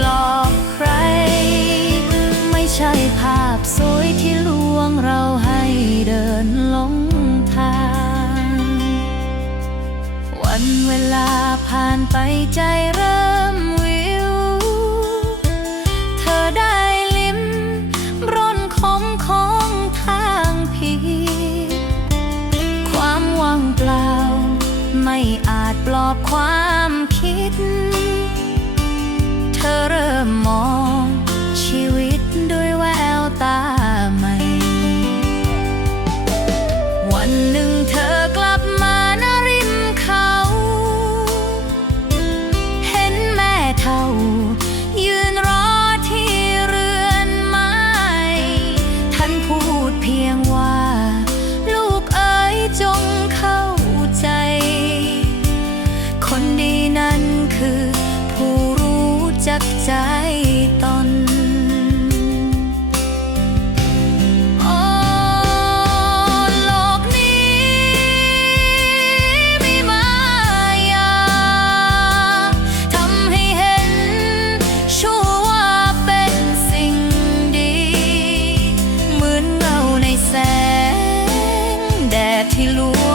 หลอกใคร ไม่ใช่ภาพสวยที่ลวงเราให้เดินลงทาง วันเวลาผ่านไปใจเริ่มวิว เธอได้ลิมรนขมของทางผิความว่างเปล่า ไม่อาจปลอบความคิด 一路